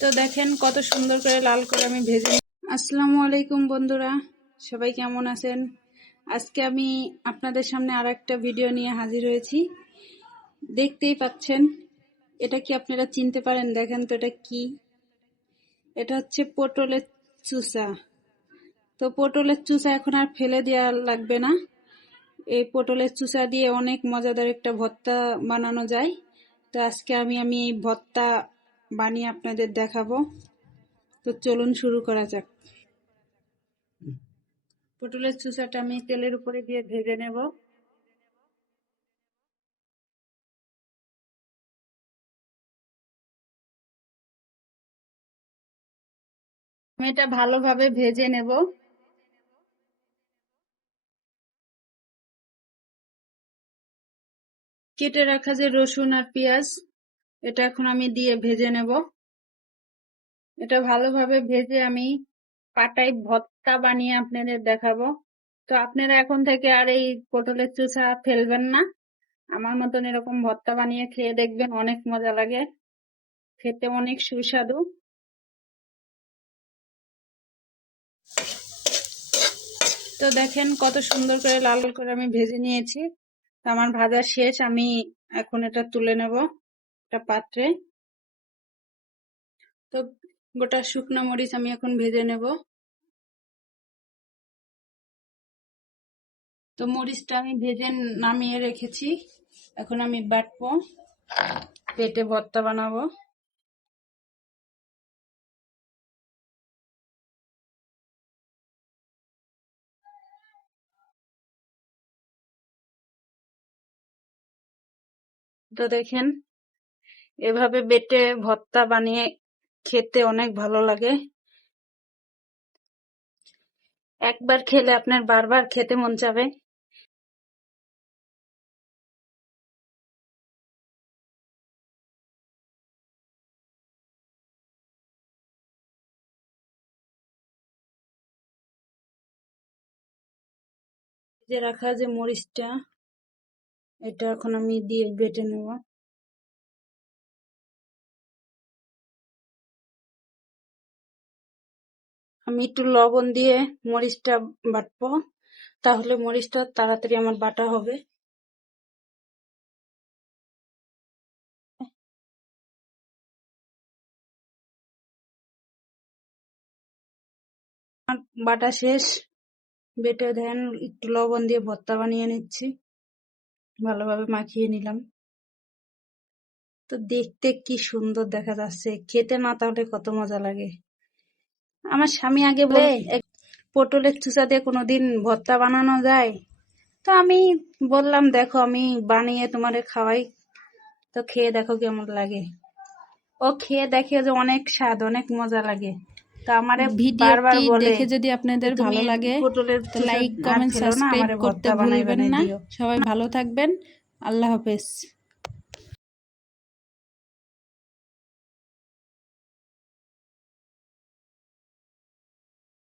তো দেখেন কত সুন্দর করে লাল করে আমি ভেজে। আসসালামু আলাইকুম বন্ধুরা, সবাই কেমন আছেন? আজকে আমি আপনাদের সামনে আর একটা ভিডিও নিয়ে হাজির হয়েছি। দেখতেই পাচ্ছেন, এটা কি আপনারা চিনতে পারেন? দেখেন তো এটা কি। এটা হচ্ছে পটলের চুষা। তো পটলের চুষা এখন আর ফেলে দেওয়া লাগবে না। এই পটলের চুষা দিয়ে অনেক মজাদার একটা ভর্তা বানানো যায়। তো আজকে আমি এই ভর্তা বানিয়ে আপনাদের দেখাবো। তো চলুন শুরু করা যাক। পটলের চুষাটা আমি তেলের উপরে দিয়ে ভেজে নেব। আমি এটা ভালোভাবে ভেজে নেব। কেটে রাখা যে রসুন আর পেঁয়াজ, এটা এখন আমি দিয়ে ভেজে নেব। এটা ভালোভাবে ভেজে আমি পাটায় ভর্তা বানিয়ে আপনাদের দেখাবো। তো আপনারা এখন থেকে আর এই পটলের চুষা ফেলবেন না, আমার মতন এরকম ভর্তা বানিয়ে খেয়ে দেখবেন, অনেক মজা লাগে, খেতে অনেক সুস্বাদু। তো দেখেন কত সুন্দর করে লাল করে আমি ভেজে নিয়েছি। তো আমার ভাজা শেষ, আমি এখন এটা তুলে নেব একটা পাত্রে। তো গোটা শুকনো মরিচ আমি এখন ভেজে নেব। তো মরিচটা আমি ভেজে নামিয়ে রেখেছি, এখন আমি বাটবো, পেটে ভর্তা বানাবো। তো দেখেন, এভাবে বেটে ভর্তা বানিয়ে খেতে অনেক ভালো লাগে। একবার খেলে আপনার বারবার খেতে মন চাবে। যে রাখা যে মরিচটা, এটা এখন আমি দিয়ে বেটে নেব। আমি একটু লবণ দিয়ে মরিচটা বাটবো, তাহলে মরিচটা তাড়াতাড়ি আমার বাটা হবে। আমার বাটা শেষ, বেটে দেন একটু লবণ দিয়ে ভর্তা বানিয়ে নিচ্ছি, ভালোভাবে মাখিয়ে নিলাম। তো দেখতে কি সুন্দর দেখা যাচ্ছে, খেতে না তাহলে কত মজা লাগে। আমার স্বামী আগে বলে পটলের চুষা দিয়ে কোনোদিন ভর্তা বানানো যায়। তো আমি বললাম, দেখো আমি বানিয়ে তোমারে খাওয়াই, তো খেয়ে দেখো কেমন লাগে। ও খেয়ে দেখে যে অনেক স্বাদ, অনেক মজা লাগে। তো আমারে বারবার ভিডিওটি বলে, দেখে যদি আপনাদের তুমি ভালো লাগে পটলের তো চুষা লাইক আর কমেন্ট ফেলো না, সাবস্ক্রাইব আমারে করতে ভর্তা বানাই ভুলবেন বানাই না। দিও। সবাই ভালো থাকবেন। আল্লাহ হাফেজ।